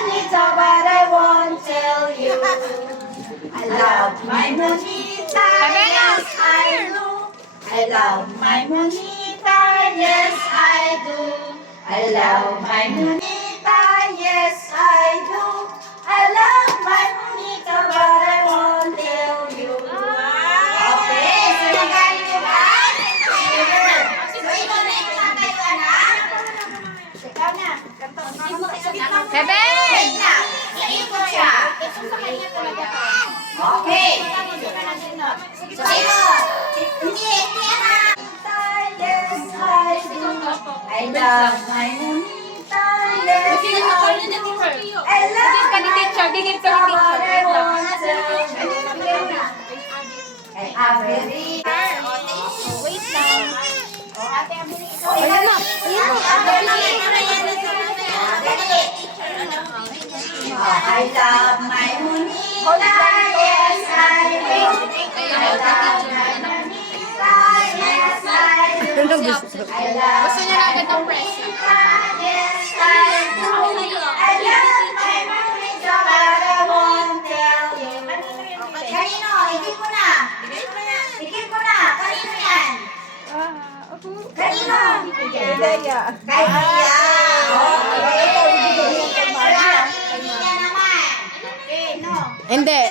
Monita, but I won't tell you. I love my Monita, yes I do. I love my Monita, yes I do. I love my Monita, yes I do. I love my Monita, but I won't tell you. Okay, so nagaling niyo ba? Sure. So ikaw na yung tatayo, anak? Ikaw na. Bebe! Wait na. Iikot siya. Okay. So ikaw. Hindi, anak. Yes, I do. I love my Monita, yes, I do. I love my Monita, but I won't tell you. Kay Avery. Wait lang. Ayan na. I love my Monita, yes I do. I love my Monita, yes I do. I love Gusto niya na agad ng press. yes I do. I love my Monita, but I won't tell you. Kanino? Higit mo na. Higit mo na. Kanino yan? Kanino? Kay Dia. Okay. Hindi niya naman. Okay, no. Hindi.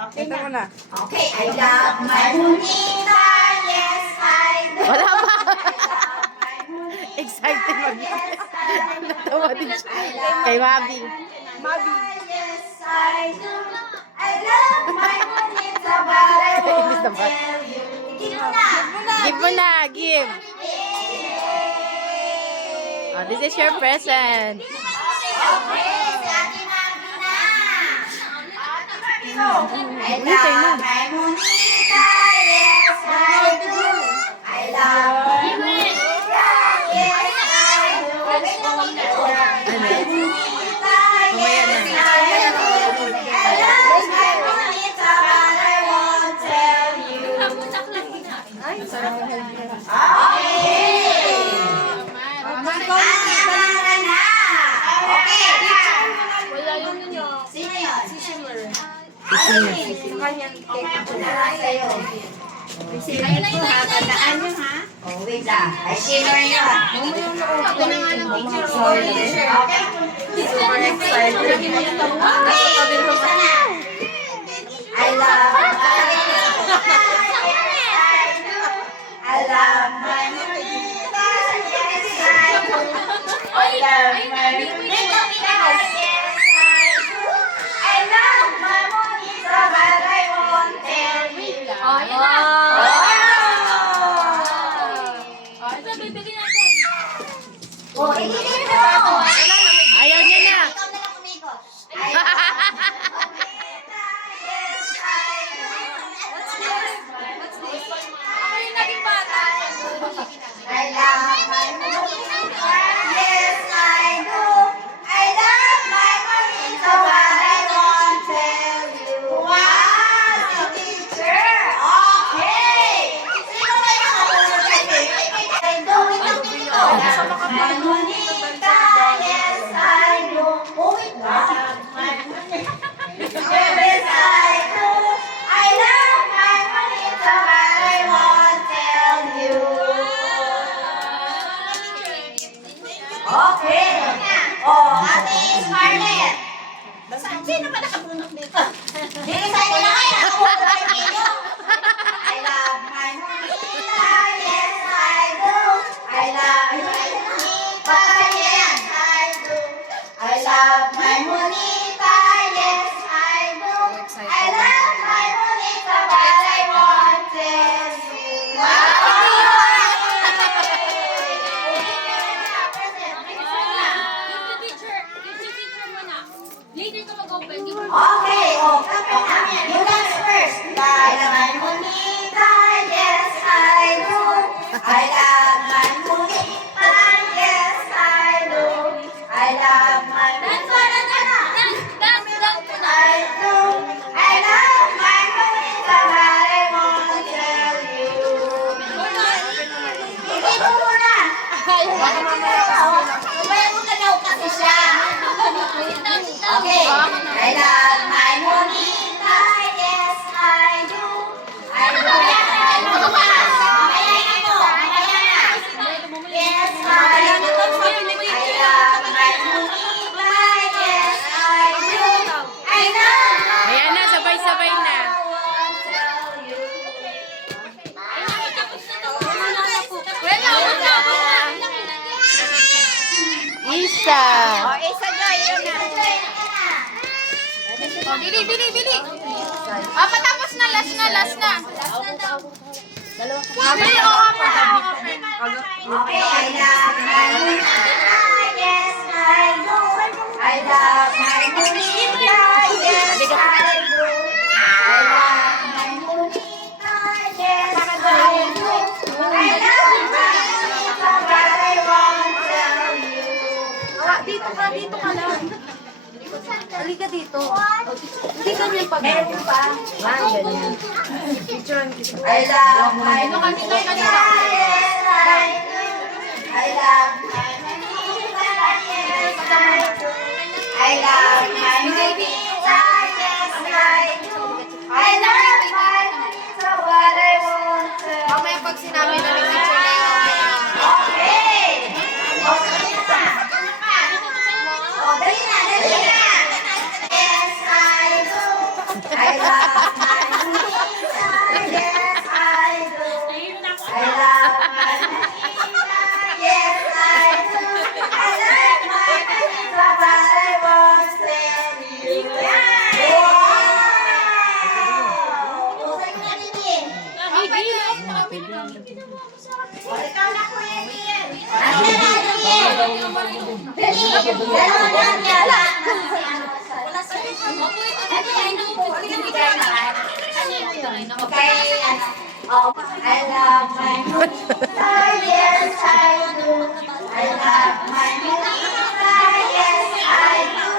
Okay na. Okay, I love my Monita, yes I do. Wala pa. I love my Monita, Excited mag yes I do. Natawa din siya. Kay Mabi. Yes I do. I love my Monita, but I won't tell you. Give mo na. Give mo na. Give. Oh, this is your present. Okay, sa ating Abby na. I love my Monita, yes I do. I love my Monita, yes I do. I love my Monita, yes I do. I love my Monita, but I won't tell you. Okay. Ana na. Okay. Sino yun? Oh, wait lang. Ay, sino yun? Okay. Super excited. Okay, isa na. I love I love my Monita, yes I do. I love my Monita, yes I do. I love my Monita, but I won't tell you. Oh, yan na. Oh, hindi mo. Ayaw niya na. Ikaw na lang umikot. I love my Monita, yes I do. I love my Monita, yes I do. I love my Monita, but I won't tell you. Wow, si teacher. Okay. Sino ba yung I do, ito. My Monita, yes I do. Oh, wait lang. My Monita, yes I do. I love my Monita, but I won't tell you. Okay. Oh, Ate Scarlett. Sino ba nakabunok dito? Hindi, sa'yo na kayo. Nakabunok kayo dito. I love my Monita, yes I do. I love my Monita, yes I do. I love my Monita, yes I do. I love my Monita, but I won't tell you. Okay, oh, you guys first. I love my Monita, yes I do. I love my Monita, yes I do. I love my Monita, I do. I love my Monita, but I won't tell you. Hindi mo muna. Baka mamaya kasi. Mamaya mo na daw kasi siya. Okay. I love my Monica, yes I do. I love my Monica. Yes I do. I love my Monica, yes I do. I love my Ayan na, sabay-sabay na. Isa. Isa Joy, yun na. Bili, bili, bili. Ah, patapos na. Last na, last na. Bili, oo, open. Okay, I love my Monica, yes I do. I love my Monica, yes I do. I love my Monica, yes I do. I love my Monica, but I won't tell you. Dito ka lang. Halika dito. Hindi ganyan pa. Meron pa? Ganyan. I love my Monica, yes I do. I love my Monica, yes I do. I love my Monica, yes I do. I love my Monica, but I won't tell. Mamaya pag sinabi na ni teacher na yun. Okay. O, dali na. O, dali na, dali na. Yes, I do. I love my Monica, yes, I do. I love my Monica, yes, I do. I love my Monica, but I won't tell you. Wow! Usay ko na din eh. O, ikaw na po yan, Ian. Ano na, Ian? Dali. Dalawa na, yala. Okay, I love my Monica, yes I do. I love my Monica, yes I do.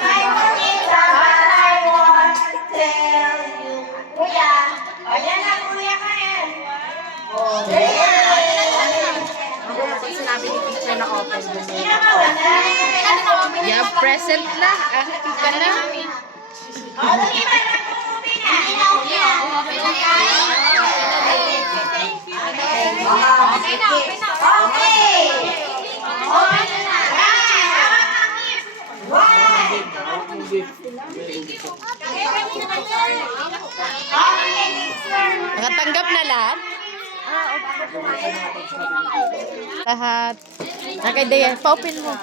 My Monica, but I won't tell you. Kuya, o yan na kuya ka yan. O, dali na. Sinabi ni teacher na open. Sino ba wala? Yeah, present na. Active ka na. O, dali ba na kumubi na? Okay na, okay na. Okay. Open na na. One. Okay, next one. Nakatanggap na lahat? Lahat. Okay, Dayan. Pa-open mo.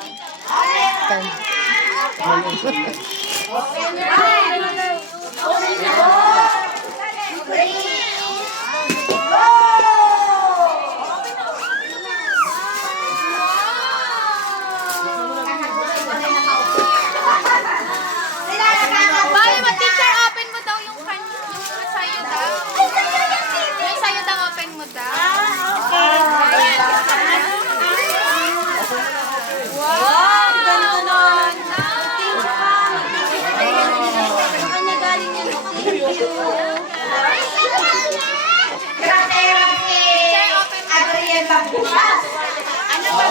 Kan. Bali mo, teacher, open mo daw yung sa'yo daw. Yung sa'yo daw, open mo daw. Wow! Ganda nun. Saan niya galing yan? Thank you. Grabe yung si Adrian Babulas. Ano ba?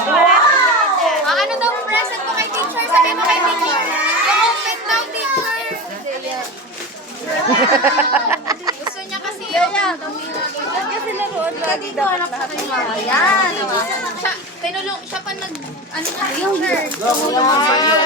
Ano daw present mo kay teacher? Sabi mo kay teacher. Yung open daw, teacher. Gusto niya kasi yung kasi naroon lagi dapat lahat ng mga yan. Siya pa nag, ano na, teacher. Tumulong sa'yo.